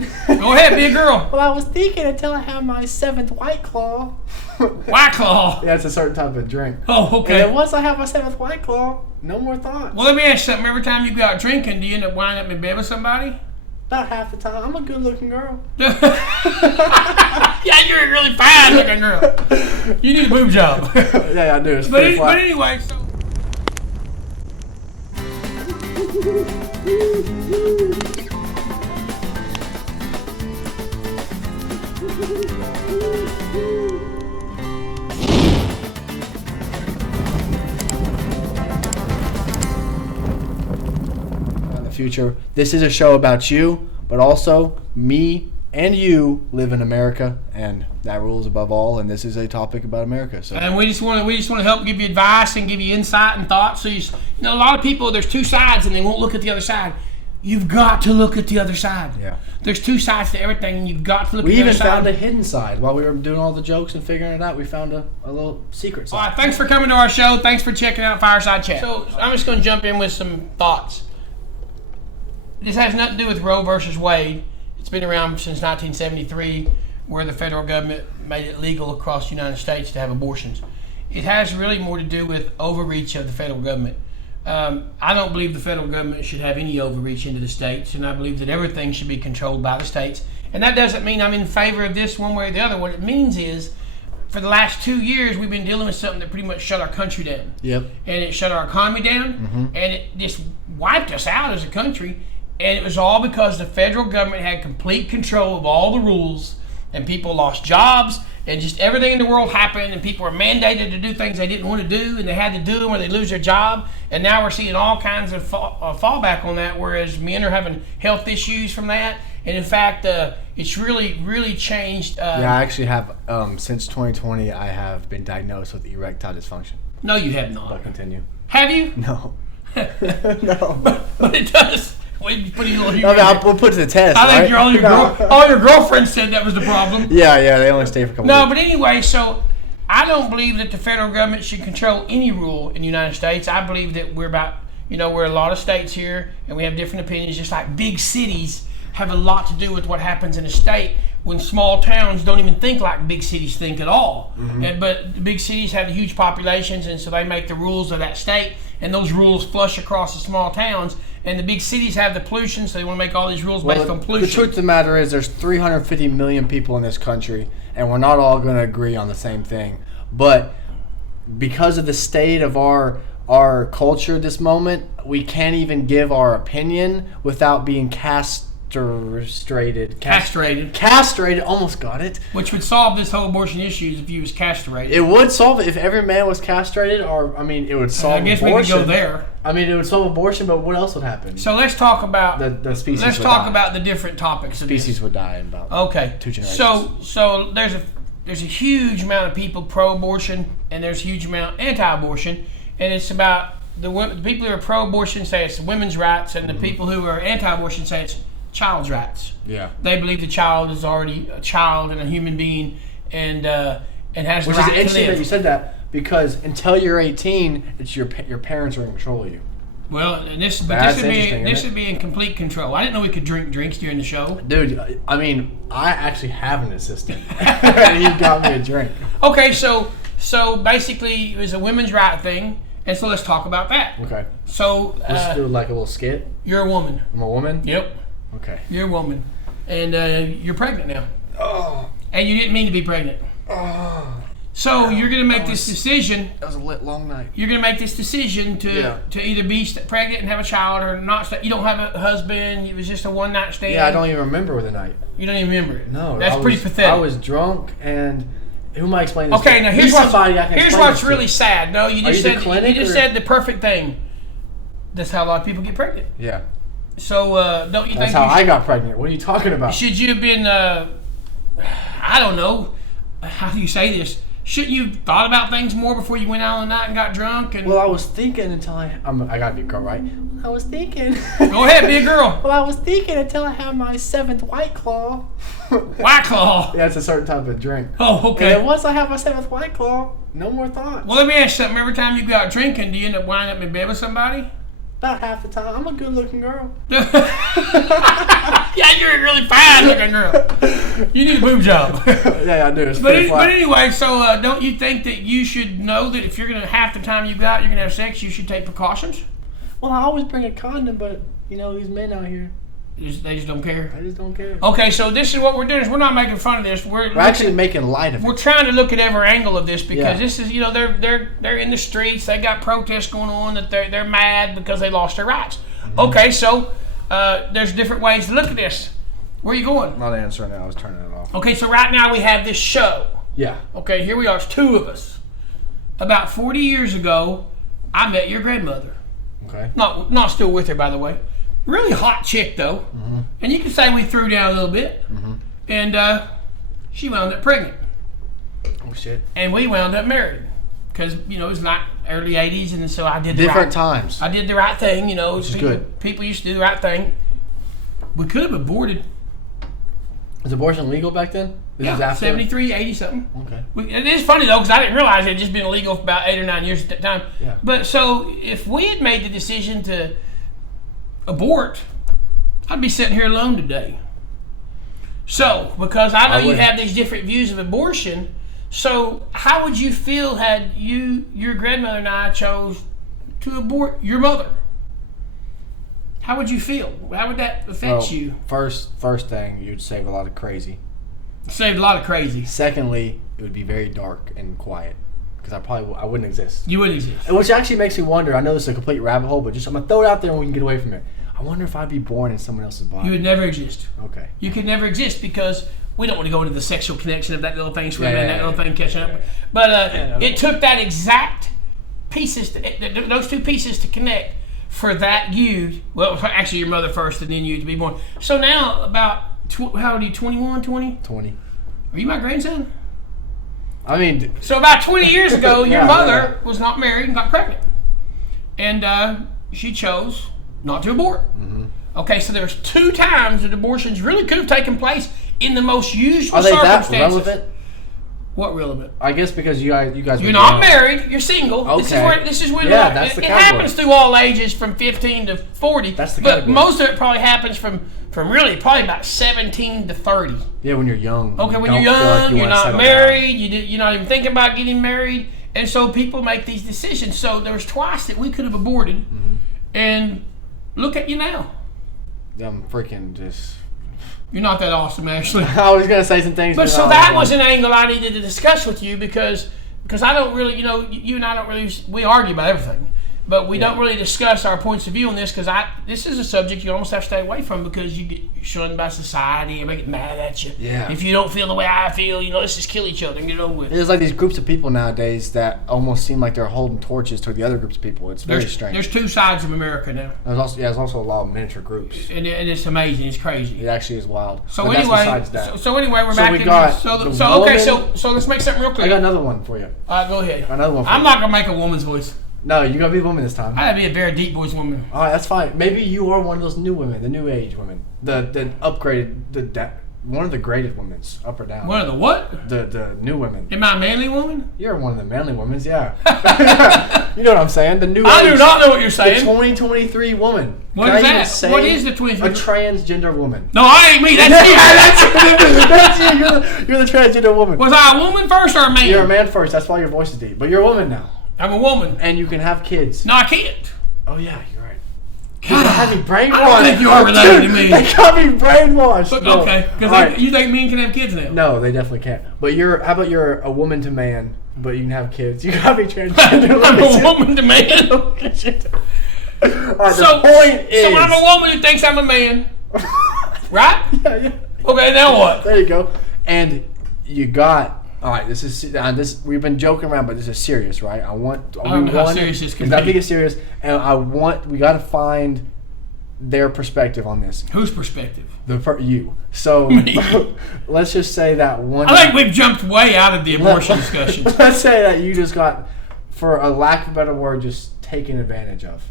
thinking. Go ahead, be a girl. Well, I was thinking until I have my 7th White Claw. White Claw. Yeah, it's a certain type of drink. Oh, okay. And then once I have my 7th White Claw, no more thoughts. Well, let me ask you something. Every time you go out drinking, do you end up winding up in bed with somebody? About half the time. I'm a good-looking girl. Yeah, you're a really fine looking girl. You need a boob job. Yeah, I do. It's But pretty flat. anyway, so. In the future, this is a show about you, but also me and you live in America, and that rules above all. And this is a topic about America. So, And we just want to help give you advice and give you insight and thoughts. So you know, a lot of people, there's two sides and they won't look at the other side. You've got to look at the other side. Yeah. There's two sides to everything, and you've got to look we at the other even side. found a hidden side while we were doing all the jokes and figuring it out. We found a little secret All side. right, thanks for coming to our show. Thanks for checking out Fireside Chat. So I'm just going to jump in with some thoughts. This has nothing to do with Roe versus Wade. It's been around since 1973, where the federal government made it legal across the United States to have abortions. It has really more to do with overreach of the federal government. I don't believe the federal government should have any overreach into the states, and I believe that everything should be controlled by the states. And that doesn't mean I'm in favor of this one way or the other. What it means is, for the last 2 years, we've been dealing with something that pretty much shut our country down. Yep. And it shut our economy down, and it just wiped us out as a country. And it was all because the federal government had complete control of all the rules, and people lost jobs, and just everything in the world happened, and people were mandated to do things they didn't want to do, and they had to do them or they lose their job. And now we're seeing all kinds of fallback on that, whereas men are having health issues from that. And in fact, it's really, really changed. Yeah, I actually have, since 2020, I have been diagnosed with erectile dysfunction. No, you have not. But continue. Have you? No. No. But it does. We'll put a little I mean, we'll put it to the test, I think right? all your girlfriends said that was the problem. Yeah, they only stay for a couple No, weeks. but anyway, so I don't believe that the federal government should control any rule in the United States. I believe that we're a lot of states here, and we have different opinions, just like big cities have a lot to do with what happens in a state when small towns don't even think like big cities think at all. But the big cities have huge populations, and so they make the rules of that state, and those rules flush across the small towns. And the big cities have the pollution, so they want to make all these rules based on pollution. The truth of the matter is there's 350 million people in this country, and we're not all going to agree on the same thing. But because of the state of our culture at this moment, we can't even give our opinion without being castrated. Castrated, almost got it. Which would solve this whole abortion issue if you was castrated. It would solve it if every man was castrated, it would solve abortion. I guess we could go there. It would solve abortion, but what else would happen? So let's talk about the species. Let's talk about the different topics. Species would die in about 2 generations. So there's a huge amount of people pro-abortion, and there's a huge amount anti-abortion, and it's about the people who are pro-abortion say it's women's rights, and the people who are anti-abortion say it's child's rights. Yeah. They believe the child is already a child and a human being, and has the right to live. Which is interesting that you said that, because until you're 18, it's your parents are in control of you. Well, and this would be in complete control. I didn't know we could drink drinks during the show. Dude, I actually have an assistant. And he got me a drink. Okay, so basically it was a women's right thing, and so let's talk about that. Okay. So let's do like a little skit. You're a woman. I'm a woman? Yep. Okay. You're a woman, and you're pregnant now. Oh. And you didn't mean to be pregnant. Oh. So you're going to make this decision. That was a long night. You're going to make this decision to either be pregnant and have a child or not. You don't have a husband. It was just a one-night stand. Yeah, I don't even remember the night. You don't even remember it. No. That's pretty pathetic. I was drunk, and who am I explaining this Okay, to? now here's what's really sad. No, you just said the perfect thing. That's how a lot of people get pregnant. Yeah. So don't you think? That's how I got pregnant. What are you talking about? Should you have been? I don't know. How do you say this? Shouldn't you have thought about things more before you went out on the night and got drunk? And well, I was thinking until I gotta be a girl, right? I was thinking. Go ahead, be a girl. Well, I was thinking until I have my 7th White Claw. White Claw. Yeah, it's a certain type of drink. Oh, okay. And then once I have my 7th White Claw, no more thoughts. Well, let me ask you something. Every time you go out drinking, do you end up winding up in bed with somebody? About half the time. I'm a good-looking girl. Yeah, you're a really fine looking girl. You need a boob job. Yeah, I do. It's But, pretty but flat. anyway, so don't you think that you should know that if you're going to, half the time you got, you're going to have sex, you should take precautions? Well, I always bring a condom, but these men out here, They just don't care. I just don't care. Okay, so this is what we're doing. Is we're not making fun of this. We're actually making light of We're it. trying to look at every angle of this because Yeah. this is, they're in the streets. They got protests going on that they're mad because they lost their rights. Mm-hmm. Okay, so there's different ways to look at this. Where are you going? I'm not answering it. I was turning it off. Okay, so right now we have this show. Yeah. Okay, here we are. It's two of us. About 40 years ago, I met your grandmother. Okay. Not still with her, by the way. Really hot chick, though. Mm-hmm. And you can say we threw down a little bit. Mm-hmm. And she wound up pregnant. Oh shit. And we wound up married. Because, it was not early 80s, and so I did the Different right times. I did the right thing, Which is good. People used to do the right thing. We could have aborted. Was abortion legal back then? This is Yeah, after? 73, 80 something. Okay. It is funny though, because I didn't realize it had just been illegal for about 8 or 9 years at that time. Yeah. But so if we had made the decision to abort, I'd be sitting here alone today. So, because I know you wouldn't. have these different views of abortion, so how would you feel had your grandmother and I chose to abort your mother? How would you feel? How would that affect you? First thing, you'd save a lot of crazy. Saved a lot of crazy. Secondly, it would be very dark and quiet because I wouldn't exist. You wouldn't exist. Which actually makes me wonder. I know this is a complete rabbit hole, but I'm gonna throw it out there and we can get away from it. I wonder if I'd be born in someone else's body. You would never exist. Okay. You could never exist because we don't want to go into the sexual connection of that little thing swimming and that little thing catching up. But it took that exact pieces, those two pieces to connect for that you, well, actually your mother first and then you to be born. So now about, how old are you, 21, 20? 20. Are you my grandson? I mean, So about 20 years ago, your Yeah, mother was not married and got pregnant. And she chose not to abort. Mm-hmm. Okay, so there's 2 times that abortions really could have taken place in the most usual are they that circumstances. relevant? What relevant? I guess because you guys. You're not married. You're single. Okay. This is when Yeah, that's the it category. happens through all ages from 15 to 40. That's the but category. most of it probably happens from really probably about 17 to 30. Yeah, when you're young. Okay, when don't you're feel like young, you you're wanna not settle married. You're not even thinking about getting married, and so people make these decisions. So there was twice that we could have aborted, Mm-hmm. and look at you now. down. I'm freaking just. You're not that awesome, actually. I was gonna say some things, But I so was that like- was an angle I needed to discuss with you because I don't really, you and I don't really, we argue about everything, but we don't really discuss our points of view on this because this is a subject you almost have to stay away from because you get shunned by society and get mad at you. Yeah. If you don't feel the way I feel, let's just kill each other and get it over with. There's like these groups of people nowadays that almost seem like they're holding torches to the other groups of people. It's very strange. There's 2 sides of America now, There's also a lot of miniature groups. and it's amazing. It's crazy. It actually is wild. So But anyway, that's besides that. so anyway, we're So back we in got so the okay, woman- so let's make something real I clear. got another one for you. All right, go ahead. Another one for I'm you. not gonna make a woman's voice. No, you gotta be a woman this time. I gotta be a very deep voice woman. All right, that's fine. Maybe you are one of those new women, the new age women, the upgraded, one of the graded women's, up or down. One of the what? The new women. Am I a manly woman? You're one of the manly women's, yeah. You know what I'm saying? The new I age, do not know what you're the saying. 2023 woman. What Can is I even that? say What is the A 23? transgender woman. No, I ain't me. That's you. That's you. You're the transgender woman. Was I a woman first or a man? You're a man first. That's why your voice is deep. But you're a woman now, I'm a woman. and you can have kids. No, I can't. Oh yeah, you're right. They got me brainwashed. I don't think you are related to me. They got me brainwashed. But, No. okay, because All right. you think men can have kids now? No, they definitely can't. But how about you're a woman to man, but you can have kids? You gotta be transgender. I'm a woman to man. All right, So, the point is. so I'm a woman who thinks I'm a man, right? Yeah. Okay, now what? There you go. And you got. All right, this is this. We've been joking around, but this is serious, right? I don't know how serious this can It's not be. being serious, and we got to find their perspective on this. Whose perspective? You. So Me. let's just say that one. I think we've jumped way out of the abortion discussion. Let's say that you just got, for a lack of a better word, just taken advantage of.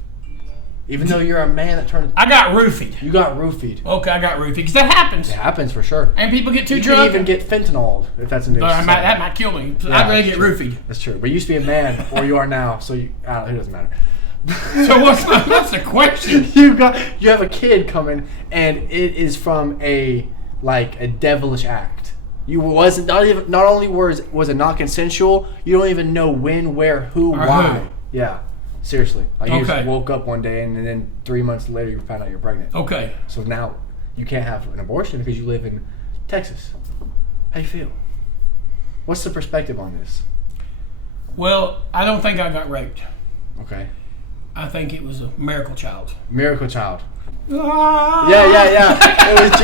Even though you're a man that turned. I got roofied. You got roofied. Okay, I got roofied because that happens, It happens for sure. and people get too You drunk. can even get fentanyl if that's a new. that might kill me. Yeah, I'd rather that's get true. roofied. That's true. But you used to be a man, or you are now, so it doesn't matter. So what's the question? You have a kid coming, and it is from a devilish act. You wasn't not only was it not consensual, you don't even know when, where, who, Or why. who. Yeah, seriously. Like you Okay. just woke up one day, and then 3 months later you found out you're pregnant. Okay. So now you can't have an abortion because you live in Texas. How you feel? What's the perspective on this? Well, I don't think I got raped. Okay. I think it was a miracle child. Miracle child. Ah. Yeah.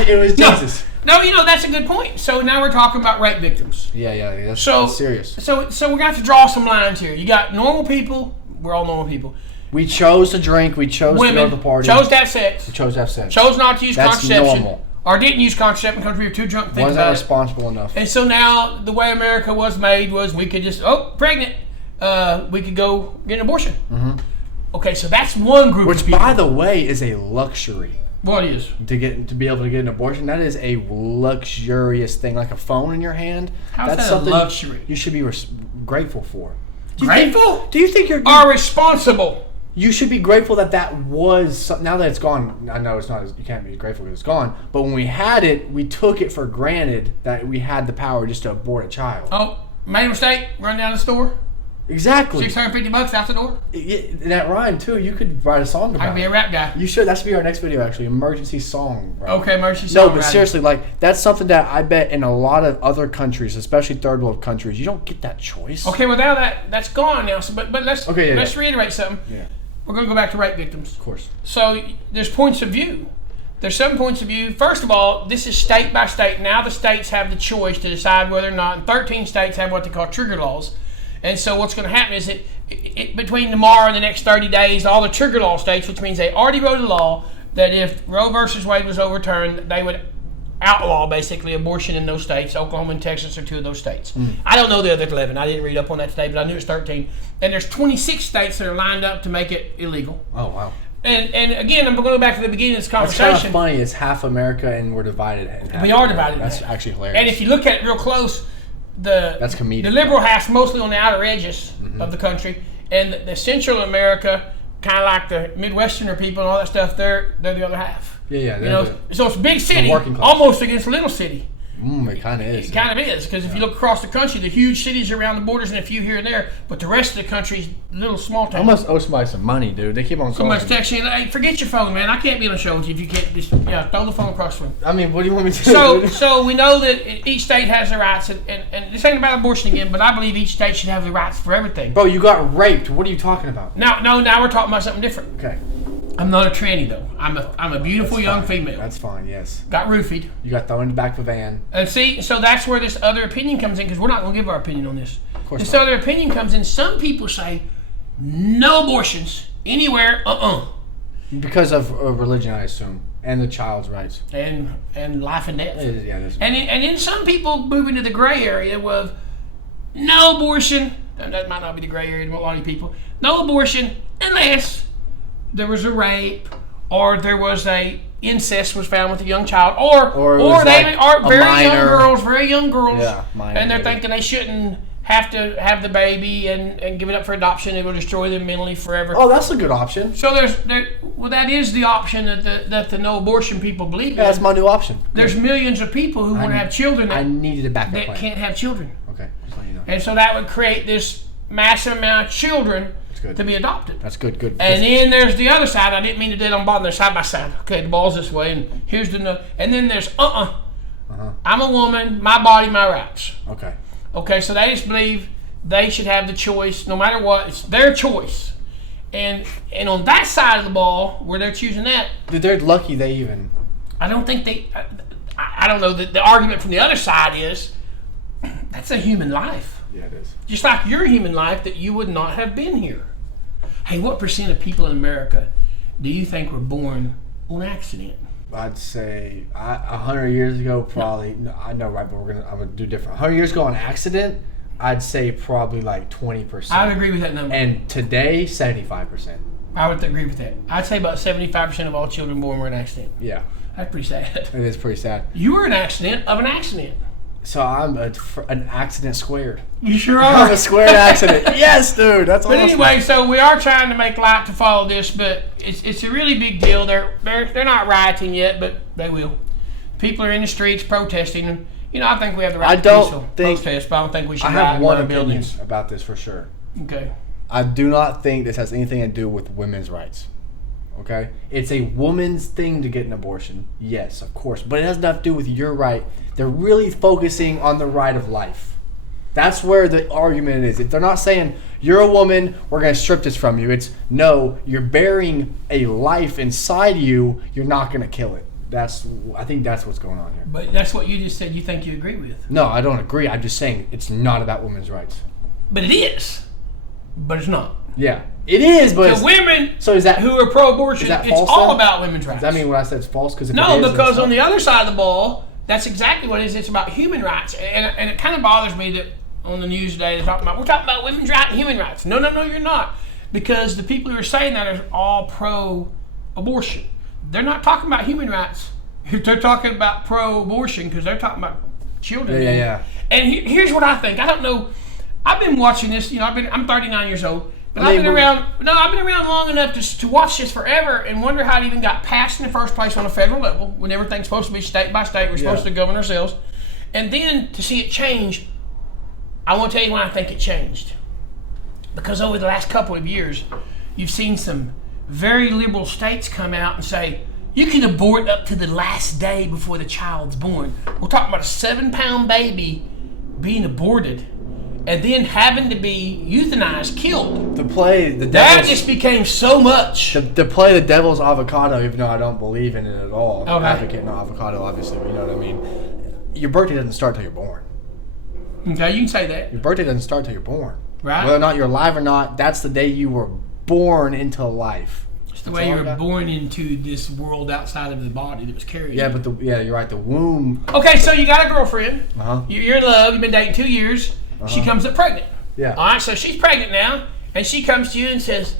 It was No. Jesus. No, that's a good point. So now we're talking about rape victims. Yeah. That's serious. So we're going to have to draw some lines here. You got normal people. We're all normal people. We chose to drink. We chose to go Women to the party. chose to have sex. We chose to have sex. Chose not to use That's contraception. normal. Or didn't use contraception because we were too drunk to think Wasn't about it. responsible enough. And so now the way America was made was we could just, pregnant. We could go get an abortion. Mm-hmm. Okay, so that's one group Which, of people. by the way, is a luxury. What is? To be able to get an abortion, that is a luxurious thing, like a phone in your hand. How's That's that a something luxury? you should be grateful for. Grateful? Do you think you're? Are responsible. You should be grateful that was now that it's gone. I know it's not. You can't be grateful because it's gone. But when we had it, we took it for granted that we had the power just to abort a child. Oh, made a mistake. Run down the store. Exactly. $650 out the door. That rhyme too. You could write a song about. I'd be a rap guy. You should. That should be our next video, actually. Emergency song. Right? Okay, emergency No, songwriting. but seriously, that's something that I bet in a lot of other countries, especially third world countries, you don't get that choice. Okay, well now that's gone now. So, but let's reiterate something. Yeah. We're going to go back to rape victims. Of course. So there's points of view. There's some points of view. First of all, this is state by state. Now the states have the choice to decide whether or not. And 13 states have what they call trigger laws. And so what's going to happen is between tomorrow and the next 30 days, all the trigger law states, which means they already wrote a law that if Roe versus Wade was overturned, they would outlaw basically abortion in those states. Oklahoma and Texas are two of those states. I don't know the other 11. I didn't read up on that today, but I knew it's 13. And there's 26 states that are lined up to make it illegal. Oh, wow. And again, I'm going to go back to the beginning of this That's conversation. kind of funny. It's half America and we're divided in half. We are divided in That's half. actually hilarious. And if you look at it real close, That's comedic. The liberal half's mostly on the outer edges of the country, and the Central America, kind of like the Midwesterner people and all that stuff, they're the other half. Yeah. So it's a big city, working class. almost against a little city. It kind of is. It kind of is, because if you look across the country, the huge cities around the borders and a few here and there, but the rest of the country's little small towns. I must owe somebody some money, dude. They keep on calling. Somebody's texting you, hey, forget your phone, man. I can't be on the show with you if you can't just, throw the phone across the room. I mean, what do you want me to do? So we know that each state has their rights, and this ain't about abortion again, but I believe each state should have the rights for everything. Bro, you got raped. What are you talking about? Now we're talking about something different. Okay. I'm not a tranny though. I'm a beautiful That's young fine. female. That's fine, yes. Got roofied. You got thrown in the back of a van. And see, so that's where this other opinion comes in, because we're not going to give our opinion on this. Of course This not. other opinion comes in. Some people say no abortions anywhere, Because of religion, I assume. And the child's rights. and life and death. Yeah, it is. And then some people move into the gray area with no abortion. That might not be the gray area to a lot of people. No abortion unless there was a rape or there was a incest was found with a young child, or they are very young girls, Yeah, minor, and they're maybe. thinking they shouldn't have to have the baby and give it up for adoption. It will destroy them mentally forever. Oh, that's a good option. So that is the option that the no abortion people believe Yeah, in. that's my new option. There's millions of people who want to have children I that, needed a backup that plan. can't have children. Okay, just let you know. And so that would create this massive amount of children good. to be adopted. That's good. And then there's the other side. I didn't mean to do it on bottom. They're side by side. Okay, the ball's this way, and here's the no. And then there's I'm a woman, my body, my rights. Okay. Okay, so they just believe they should have the choice, no matter what. It's their choice. And on that side of the ball, where they're choosing that, Dude, they're lucky they even. I don't think I don't know. The argument from the other side is that's a human life. Yeah, it is. Just like your human life, that you would not have been here. Hey, what percent of people in America do you think were born on accident? I'd say 100 years ago, probably. No, I know, right? But I'm gonna do different. 100 years ago, on accident, I'd say probably like 20%. I would agree with that number. And today, 75%. I would agree with that. I'd say about 75% of all children born were an accident. Yeah, That's pretty sad. it is pretty sad. You were an accident of an accident. So I'm an accident squared. You sure I'm are. a squared accident. Yes, dude. That's But awesome. anyway, so we are trying to make light to follow this, but it's a really big deal. They're not rioting yet, but they will. People are in the streets protesting, and I think we have the right to peaceful protest, but I don't think we should I riot have in one our opinion buildings. about this for sure. Okay. I do not think this has anything to do with women's rights. Okay? It's a woman's thing to get an abortion. Yes, of course. But it has nothing to do with your right. They're really focusing on the right of life. That's where the argument is. If they're not saying, you're a woman, we're going to strip this from you. It's, no, you're bearing a life inside you. You're not going to kill it. I think that's what's going on here. But that's what you just said you think you agree with. No, I don't agree. I'm just saying it's not about women's rights. But it is. But it's not. Yeah. It is, but The women so is that who are pro-abortion, is that it's false all then? about women's rights. Does that mean what I said is false? Because No, because on the other side of the ball, that's exactly what it is. It's about human rights. And it kind of bothers me that on the news today we're talking about women's rights and human rights. No, you're not. Because the people who are saying that are all pro-abortion. They're not talking about human rights. They're talking about pro-abortion because they're talking about children. Yeah. And here's what I think. I don't know. I've been watching this. I'm 39 years old. But I mean, I've been around long enough to watch this forever and wonder how it even got passed in the first place on a federal level when everything's supposed to be state by state. We're supposed to govern ourselves. And then to see it change, I want to tell you when I think it changed. Because over the last couple of years, you've seen some very liberal states come out and say, you can abort up to the last day before the child's born. We're talking about a 7-pound baby being aborted and then having to be euthanized, killed. To play the That devil's, just became so much. to play the devil's avocado, even though I don't believe in it at all. I'm Okay. advocating avocado, obviously, but you know what I mean. Your birthday doesn't start till you're born. Okay, you can say that. Your birthday doesn't start till you're born. Right. Whether or not you're alive or not, that's the day you were born into life. It's the way you were born into this world outside of the body that was carried. Yeah, but you're right. The womb. Okay, so you got a girlfriend. Uh-huh. You're in love. You've been dating 2 years. She comes up pregnant. Yeah. All right, so she's pregnant now, and she comes to you and says,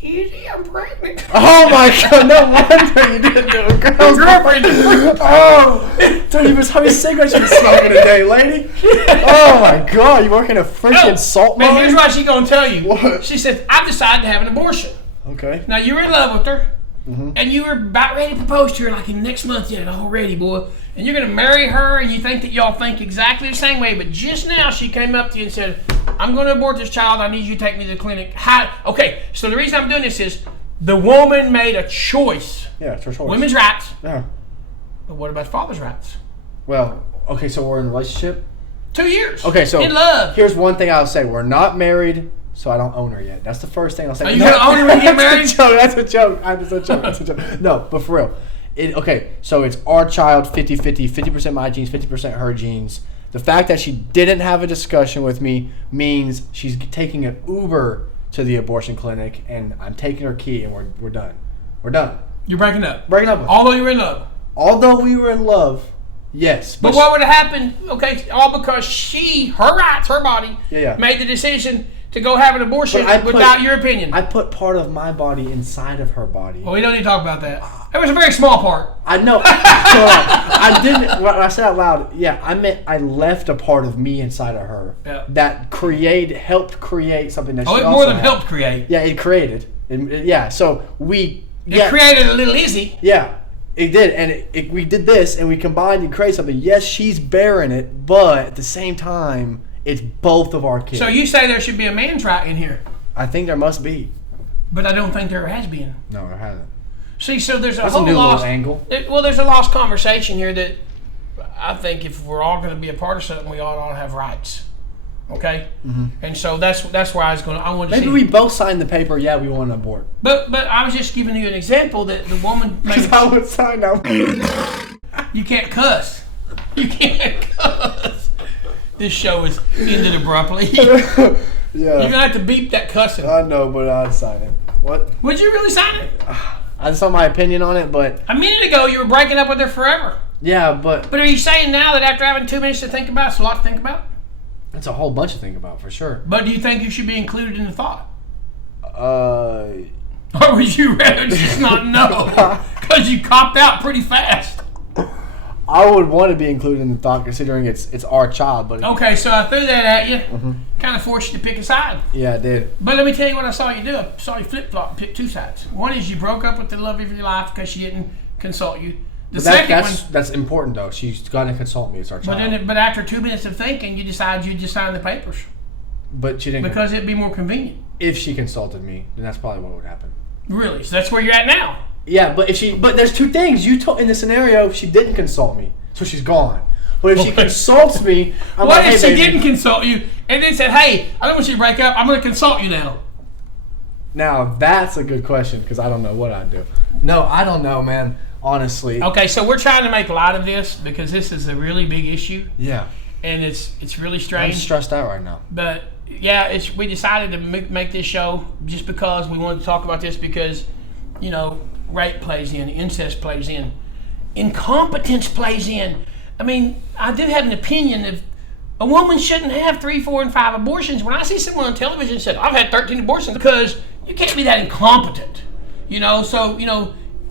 "Easy, I'm pregnant." Oh my God! No wonder you didn't do a girl's Girlfriend. Oh, dude, you was how many cigarettes you been smoking today, lady? Oh my God! You working a freaking salt Man, mine? here's what she's gonna tell you. What? She says, "I've decided to have an abortion." Okay. Now you were in love with her, and you were about ready to propose to her, like in next month. Yeah, all ready, boy. And you're gonna marry her, and you think that y'all think exactly the same way. But just now, she came up to you and said, "I'm gonna abort this child. I need you to take me to the clinic." Okay, so the reason I'm doing this is the woman made a choice. Yeah, it's her choice. Women's rights, Yeah. but what about father's rights? Well, okay, so we're in a relationship. 2 years. Okay, so in love. Here's one thing I'll say: we're not married, so I don't own her yet. That's the first thing I'll say. Are you gonna own her when you get married? That's a joke. That's a joke. That's a joke. No, but for real. Okay, so it's our child 50-50, 50% my genes, 50% her genes. The fact that she didn't have a discussion with me means she's taking an Uber to the abortion clinic, and I'm taking her key, and we're done. We're done. You're breaking up. Breaking up with her. Although you're in love. Although we were in love, yes. But what would have happened? Okay, all because her rights, her body, Yeah. made the decision to go have an abortion But I put- without your opinion. I put part of my body inside of her body. Well, we don't need to talk about that. It was a very small part. I know. I didn't. When I said out loud, yeah, I meant I left a part of me inside of her Yeah. that helped create something that. Oh, she it also more than had. helped create. Yeah, it created. Yeah, so we. It created a little Izzy. Yeah, it did, and we did this, and we combined and created something. Yes, she's bearing it, but at the same time, it's both of our kids. So you say there should be a man's right in here, I think there must be. but I don't think there has been. No, there hasn't. See, so there's a That's a whole new little lost angle. There's a lost conversation here that I think if we're all going to be a part of something, we all ought to have rights. Okay, and so that's where I wanted to Maybe see. we both signed the paper. Yeah, we want to abort. But I was just giving you an example that the woman made. I would sign that. You can't cuss. You can't cuss. This show is ended abruptly. You're Yeah, gonna have to beep that cussing. I know, but I'd sign it. What? Would you really sign it? I just saw my opinion on it, but A minute ago, you were breaking up with her forever. yeah, but But are you saying now that after having 2 minutes to think about, it's a lot to think about? it's a whole bunch to think about for sure. But do you think you should be included in the thought? Uh, Or would you rather just not know? Because you copped out pretty fast. I would want to be included in the thought, considering it's our child. But Okay, so I threw that at you. Kind of forced you to pick a side. yeah, it did. But let me tell you what I saw you do. I saw you flip-flop and pick two sides. One is you broke up with the love of your life because she didn't consult you. The second one... That's important, though. She's got to consult me. It's our child. But after 2 minutes of thinking, you decided you'd just sign the papers. But she didn't. Because it'd be more convenient. If she consulted me, then that's probably what would happen. Really? So that's where you're at now? Yeah, but but there's two things. You told in the scenario she didn't consult me, so she's gone. But if she consults me, I'm what like, if hey, she baby. didn't consult you and then said, "Hey, I don't want you to break up. I'm going to consult you now." Now that's a good question because I don't know what I'd do. No, I don't know, man. Honestly. Okay, so we're trying to make light of this because this is a really big issue Yeah. and it's really I'm strange. stressed out right now. But yeah, we decided to make this show just because we wanted to talk about this because, rape plays in, incest plays in, incompetence plays in. I mean, I do have an opinion of a woman shouldn't have 3, 4, and 5 abortions. When I see someone on television say, "I've had 13 abortions," because you can't be that incompetent,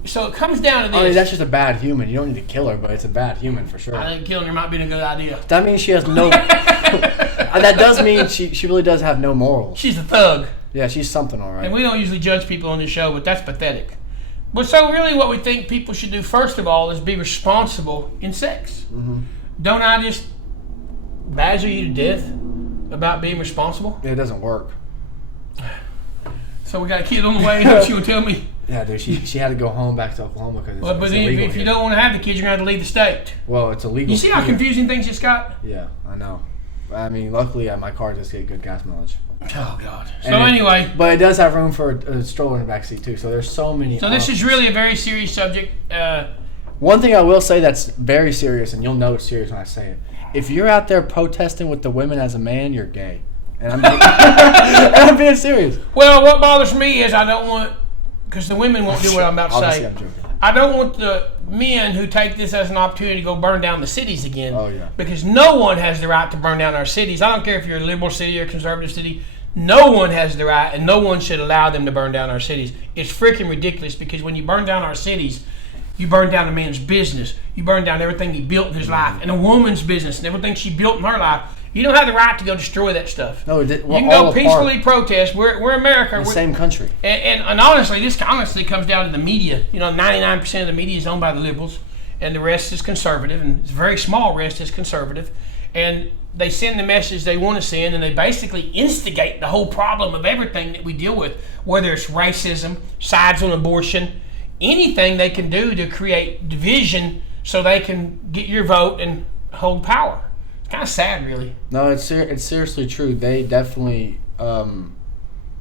So it comes down to this. I mean, that's just a bad human. You don't need to kill her, but it's a bad human for sure. I think killing her might be a good idea. That means she has no. That does mean she really does have no morals. She's a thug. Yeah, she's something, all right. And we don't usually judge people on this show, but that's pathetic. But so really what we think people should do first of all is be responsible in sex. Mm-hmm. Don't I just badger you to death about being responsible? It doesn't work. So we got a kid on the way. What you gonna tell me? Yeah, dude, she had to go home back to Oklahoma because But it's then illegal if you here. don't want to have the kid, you're gonna have to leave the state. Well, it's illegal. You see how here. confusing things just got? Yeah, I know. I mean, luckily my car does get good gas mileage. Oh God. So And anyway, but it does have room for a stroller in the backseat too. So there's so many. so this is options. really a very serious subject. One thing I will say that's very serious, and you'll know it's serious when I say it. If you're out there protesting with the women as a man, you're gay. And I'm being, and I'm being serious. Well, what bothers me is I don't want, because the women won't do what I'm about to Obviously, say. I'm joking. I don't want the men who take this as an opportunity to go burn down the cities again. Oh, yeah. Because no one has the right to burn down our cities. I don't care if you're a liberal city or a conservative city. No one has the right, and no one should allow them to burn down our cities. It's freaking ridiculous because when you burn down our cities, you burn down a man's business. You burn down everything he built in his life, and a woman's business, and everything she built in her life. You don't have the right to go destroy that stuff. No, You can go peacefully protest. We're America. The We're, same country. and honestly, this honestly comes down to the media. 99% of the media is owned by the liberals, and the rest is conservative, and it's a very small rest is conservative. And they send the message they want to send, and they basically instigate the whole problem of everything that we deal with, whether it's racism, sides on abortion, anything they can do to create division so they can get your vote and hold power. It's kind of sad, really. No, it's seriously true. They definitely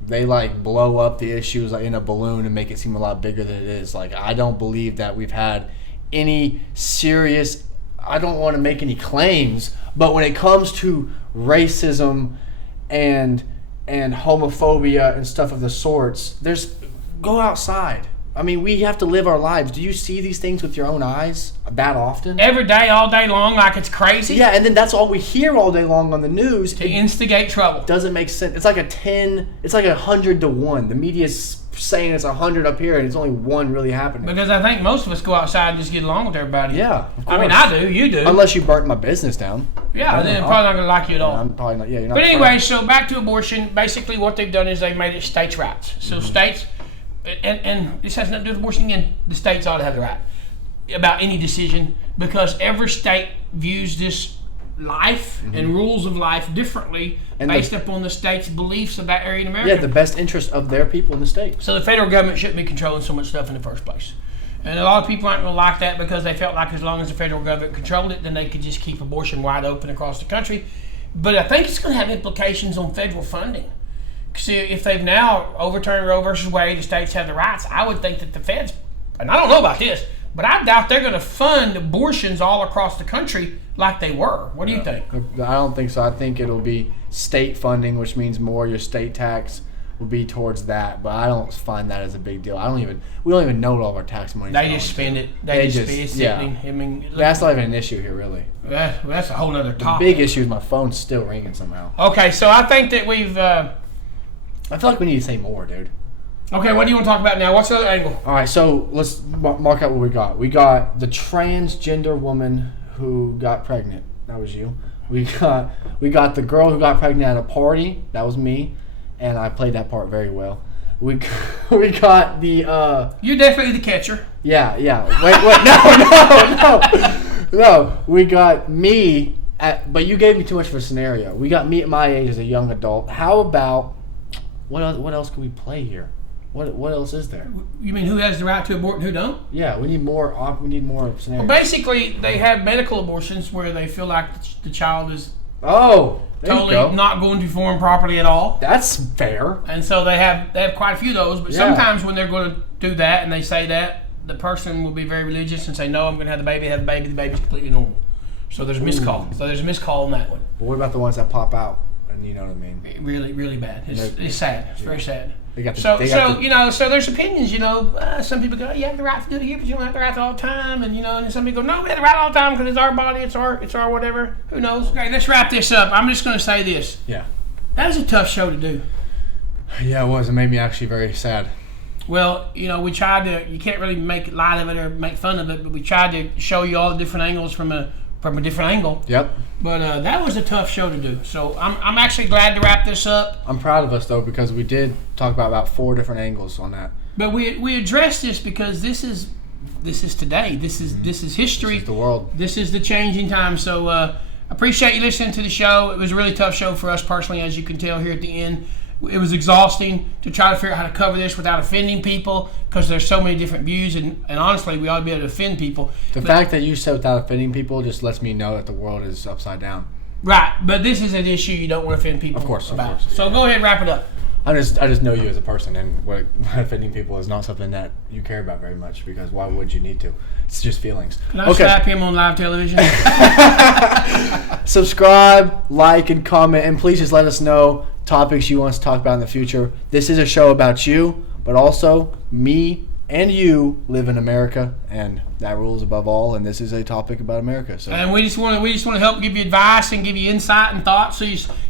they like blow up the issues like in a balloon and make it seem a lot bigger than it is. Like I don't believe that we've had any serious. I don't want to make any claims, but when it comes to racism and homophobia and stuff of the sorts, go outside. I mean, we have to live our lives. Do you see these things with your own eyes that often? Every day, all day long, like it's crazy. Yeah, and then that's all we hear all day long on the news. To instigate trouble. Doesn't make sense. It's like it's like 100 to 1. The media's saying it's 100 up here and it's only 1 really happening. Because I think most of us go outside and just get along with everybody. Yeah, of I mean, course. I do. You do. Unless you burnt my business down. Yeah, then I'm probably not going to like you at all. I'm probably not. Yeah, you're not. But anyway, friends. so back to abortion. Basically, what they've done is they've made it states' rights. So states, and this has nothing to do with abortion again, the states ought to have the right about any decision because every state views this life and rules of life differently And based upon the state's beliefs about area in America. Yeah, the best interest of their people in the state. So the federal government shouldn't be controlling so much stuff in the first place. And a lot of people aren't going to like that because they felt like as long as the federal government controlled it, then they could just keep abortion wide open across the country. But I think it's going to have implications on federal funding. See, if they've now overturned Roe versus Wade, the states have the rights, I would think that the feds, and I don't know about this, but I doubt they're going to fund abortions all across the country like they were. What do you think? I don't think so. I think it'll be state funding, which means more your state tax will be towards that. But I don't find that as a big deal. We don't even know what all of our tax money is They going just spend to. it. They just spend it. yeah. I mean, look, That's not even an issue here, really. that's a whole other The topic. big issue is my phone's still ringing somehow. Okay, so I think that we've... I feel like we need to say more, dude. Okay, what do you want to talk about now? What's the other angle? All right, so let's mark out what we got. We got the transgender woman who got pregnant. That was you. We got the girl who got pregnant at a party. That was me, and I played that part very well. We got the You're definitely the catcher. yeah. Wait, no. We got me but you gave me too much of a scenario. We got me at my age as a young adult. How about what else can we play here? What else is there? You mean who has the right to abort and who don't? Yeah, we need more. We need more scenarios. Well, basically, they have medical abortions where they feel like the child is Oh, there you totally go. not going to form properly at all. That's fair. And so they have quite a few of those. But Yeah. sometimes when they're going to do that and they say that, the person will be very religious and say, no, I'm going to have the baby. The baby's completely normal. So there's a miscall. So there's a miscall on that one. But what about the ones that pop out? And you know what I mean? Really, really bad. It's sad. It's very sad. They got the, So they there's opinions. Some people go, you have the right to do it here, but you don't have the right to all the time. And and some people go, no, we have the right all the time because it's our body, it's our whatever. Who knows? Okay, let's wrap this up. I'm just going to say this. Yeah. That was a tough show to do. Yeah, it was. It made me actually very sad. Well, we tried to. You can't really make light of it or make fun of it, but we tried to show you all the different angles from a different angle. Yep. But that was a tough show to do. So I'm actually glad to wrap this up. I'm proud of us though because we did talk about 4 different angles on that. But we addressed this because this is today. This is history. This is the world. This is the changing time. So appreciate you listening to the show. It was a really tough show for us personally, as you can tell here at the end. It was exhausting to try to figure out how to cover this without offending people because there's so many different views, and honestly, we ought to be able to offend people. The fact that you said without offending people just lets me know that the world is upside down. Right, but this is an issue you don't want to offend people Of course. So go ahead and wrap it up. I just know you as a person, and what offending people is not something that you care about very much because why would you need to? It's just feelings. Can I slap him on live television? Subscribe, like, and comment, and please just let us know topics you want us to talk about in the future. This is a show about you, but also me and you live in America, and that rules above all. And this is a topic about America. So, and we just want to help give you advice and give you insight and thoughts. So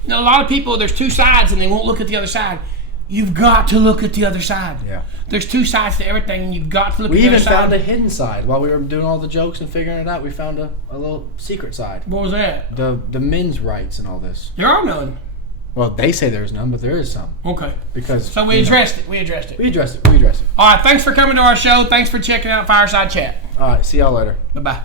a lot of people, there's 2 sides, and they won't look at the other side. You've got to look at the other side. Yeah. There's 2 sides to everything, and you've got to look at we the other even side. found a hidden side while we were doing all the jokes and figuring it out. We found a little secret side. What was that? The men's rights and all this. There are none. Well, they say there's none, but there is some. Okay. Because So we addressed it. We addressed it. We addressed it. All right. Thanks for coming to our show. Thanks for checking out Fireside Chat. All right. See y'all later. Bye-bye.